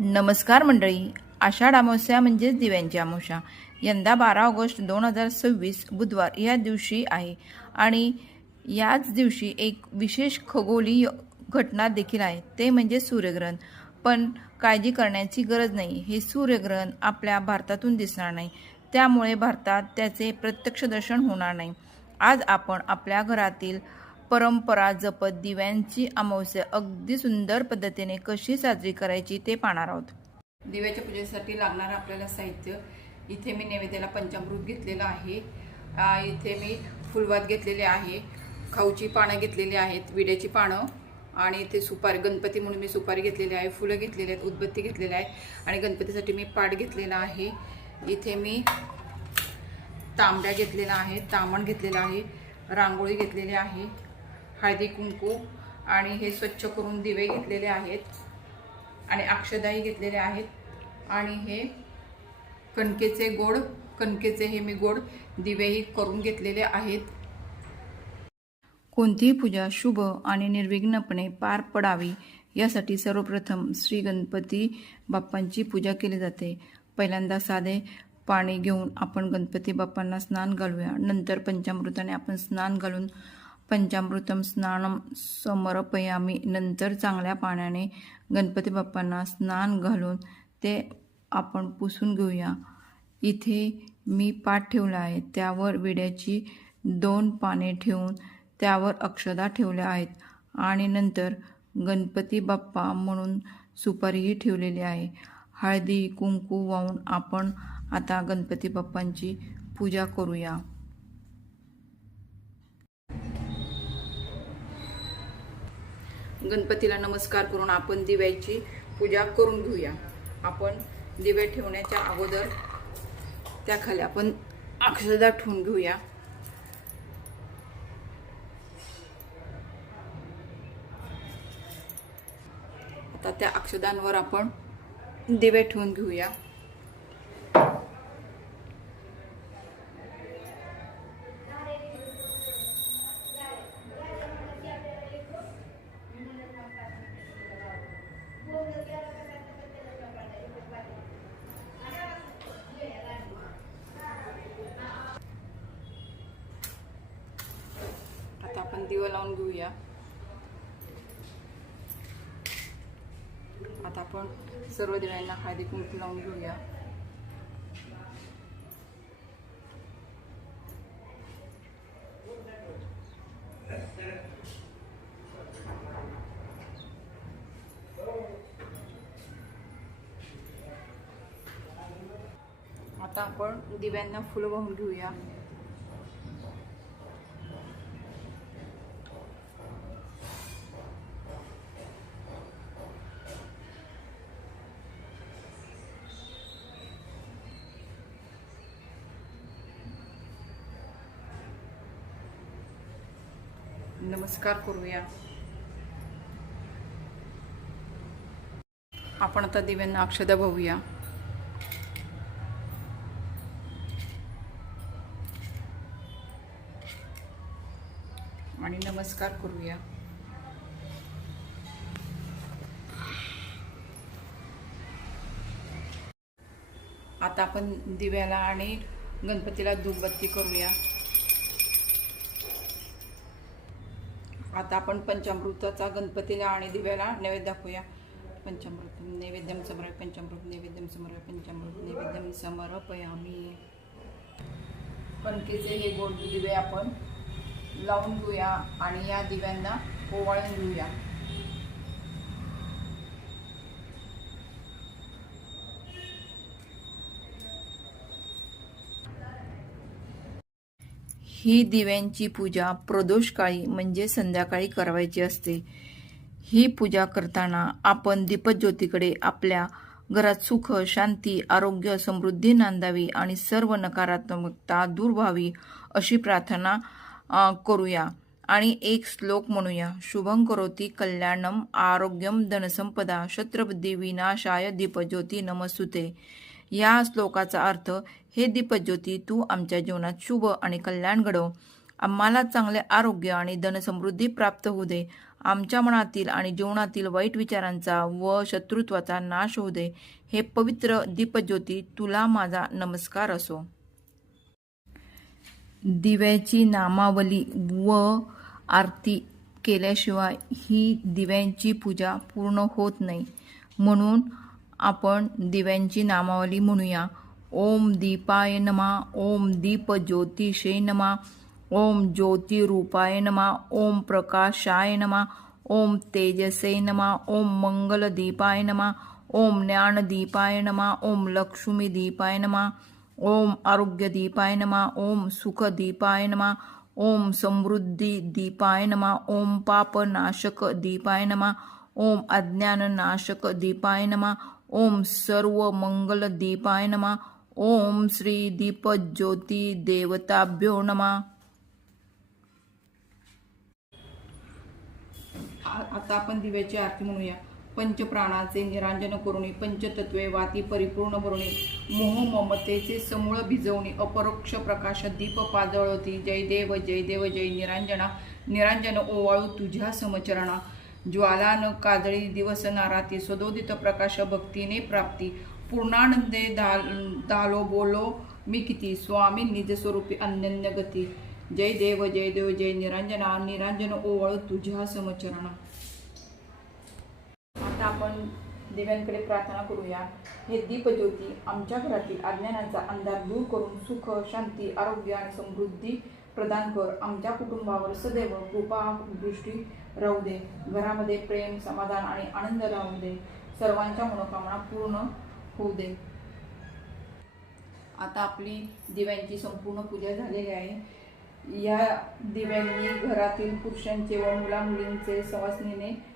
नमस्कार मंडळी. आषाढ अमावस्या म्हणजेच दिव्यांची अमावस्या यंदा 12 ऑगस्ट 2026 बुधवार या दिवशी आहे आणि याच दिवशी एक विशेष खगोलीय घटना देखील आहे, ते म्हणजे सूर्यग्रहण. पण काळजी करण्याची गरज नाही. हे सूर्यग्रहण आपल्या भारतातून दिसणार नाही, त्यामुळे भारतात त्याचे प्रत्यक्ष दर्शन होणार नाही. आज आपण आपल्या घरातील परंपरा जपत दिव्यांची अमावस्या अगदी सुंदर पद्धतीने कशी साजरी करायची ते पाहणार आहोत. दिव्याच्या पूजेसाठी लागणारं आपल्याला साहित्य इथे मी नैवेद्याला पंचामृत घेतलेलं आहे. इथे मी फुलवात घेतलेले आहे, खाऊची पानं घेतलेली आहेत, विड्याची पानं, आणि इथे सुपारी, गणपती म्हणून मी सुपारी घेतलेली आहे, फुलं घेतलेली आहेत, उदबत्ती घेतलेली आहे आणि गणपतीसाठी मी पाट घेतलेला आहे. इथे मी तांब्या घेतलेला आहे, तामण घेतलेलं आहे, रांगोळी घेतलेली आहे, हळदी कुंकू आणि हे स्वच्छ करून दिवे घेतलेले आहेत आणि अक्षदाही घेतलेले आहेत आणि हे कणकेचे हे मी गोड दिवेही करून घेतलेले आहेत. कोणतीही पूजा शुभ आणि निर्विघ्नपणे पार पडावी यासाठी सर्वप्रथम श्री गणपती बाप्पांची पूजा केली जाते. पहिल्यांदा साधे पाणी घेऊन आपण गणपती बाप्पांना स्नान घालूया. नंतर पंचामृताने आपण स्नान घालून पंचामृतम स्नानम समर्पयामी, नंतर चांगल्या पाण्याने गणपती बाप्पांना स्नान घालून ते आपण पुसून घेऊया. इथे मी पाट ठेवला आहे, त्यावर विड्याची 2 पाने ठेवून त्यावर अक्षदा ठेवल्या आहेत आणि नंतर गणपती बाप्पा म्हणून सुपारीही ठेवलेली आहे. हळदी कुंकू वाहून आपण आता गणपती बाप्पांची पूजा करूया. गणपतीला नमस्कार करून आपण दिव्याची पूजा करून घेऊया. आपण दिवे ठेवण्याच्या अगोदर त्याखाली आपण अक्षदा ठेवून घेऊया. आता त्या अक्षदांवर आपण दिवे ठेवून घेऊया. आता आपण दिवा लावून घेऊया. आता आपण सर्व दिव्यांना हळदी कुंकू लावून घेऊया. आता आपण दिव्यांना फुलं वाहून घेऊया. नमस्कार करूया. आपण आता दिव्यांना अक्षदा वाहूया. आणि नमस्कार करूया. आता आपण दिव्याला आणि गणपतीला धूपबत्ती करूया. आता आपण पंचामृताचा गणपतीला आणि दिव्याला नैवेद्य दाखवूया. पंचामृत नैवेद्यम समर्पयामि, पंचामृत नैवेद्यम समर्पयामि, पंचामृत नैवेद्यम समर्पयामि. कणकेचे हे गोड दिवे आपण लावून घेऊया आणि या दिव्यांना ओवाळून घेऊया. ही दिव्यांची पूजा प्रदोषकाळी म्हणजे संध्याकाळी करायची असते. ही पूजा करताना आपण दीपज्योतीकडे आपल्या घरात सुख, शांती, आरोग्य, समृद्धी नांदावी आणि सर्व नकारात्मकता दूर व्हावी अशी प्रार्थना करूया आणि एक श्लोक म्हणूया. शुभं करोति कल्याणम आरोग्यम धनसंपदा शत्रुबुद्धी विनाशाय दीपज्योती नमस्तुते. या श्लोकाचा अर्थ, हे दीपज्योती तू आमच्या जीवनात शुभ आणि कल्याण घडव, आम्हाला चांगले आरोग्य आणि धनसमृद्धी प्राप्त होऊ दे आमच्या मनातील आणि जीवनातील वाईट विचारांचा व शत्रुत्वाचा नाश होऊ दे. हे पवित्र दीपज्योती, तुला माझा नमस्कार असो. दिव्याची नामावली व आरती केल्याशिवाय ही दिव्यांची पूजा पूर्ण होत नाही. म्हणून आपण दिव्यांची नामावली म्हणूया. ओम दीपाय नमः, ओम दीपज्योतिषे नमः, ओम ज्योतिरूपाय नमः, ओम प्रकाशाय नमः, ओम तेजसे नमः, ओम मंगलदीपाय नमः, ओम ज्ञानदीपाय नमः, ओम लक्ष्मीदीपाय नमः, ओम आरोग्यदीपाय नमः, ओम सुखदीपाय नमः, ओम समृद्धी दीपाय नमः, ओम पापनाशक दीपाय नमः, ओम अज्ञाननाशक दीपाय नमः, ओम सर्व मंगल दीपाय नमः, ओम श्री दीपज्योती देवताभ्यो नमः. आता आपण दिव्याची आरती म्हणूया. पंचप्राणाचे निरांजन करुणी, पंचतत्वे वाती परिपूर्ण भरुणी, मोह ममतेचे समूळ भिजवणी, अपरोक्ष प्रकाश दीप पाजळती. जय देव जय देव जय निरांजना, निरांजन ओवाळू तुझ्या समचरणा. ज्वाला न काजळी दिवस नाराती, सदोदित प्रकाश भक्तीने प्राप्ती. पूर्णानंदे दालो बोलो मी किती, स्वामी निज स्वरूपी अनन्य गती. जय देव जय देव जय निरांजना, निरांजन ओवाळू तुझ्या समचरणा. आता आपण दिव्यांकडे प्रार्थना करूया. हे दीपज्योती आमच्या घरातील अज्ञानाचा अंधार दूर करून सुख, शांती, आरोग्य आणि समृद्धी प्रदान कर. आमच्या कुटुंबावर सदैव कृपा दृष्टी राहू दे. घरामध्ये प्रेम, समाधान आणि आनंद राहू दे. सर्वांच्या मनोकामना पूर्ण होऊ दे. आता आपली दिव्यांची संपूर्ण पूजा झालेली आहे. या दिव्यांनी घरातील पुरुषांचे व मुला-मुलींचे सवासनीने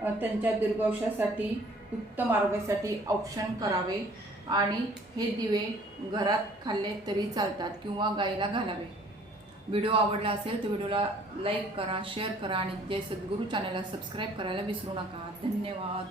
त्यांच्या दीर्घायुष्यासाठी, उत्तम आरोग्यासाठी औक्षण करावे. आणि हे दिवे घरात खाल्ले तरी चालतात किंवा गाईला घालावे. व्हिडिओ आवडला असेल तर व्हिडिओला लाईक करा, शेअर करा आणि जय सद्गुरू चॅनलला सबस्क्राईब करायला विसरू नका. धन्यवाद.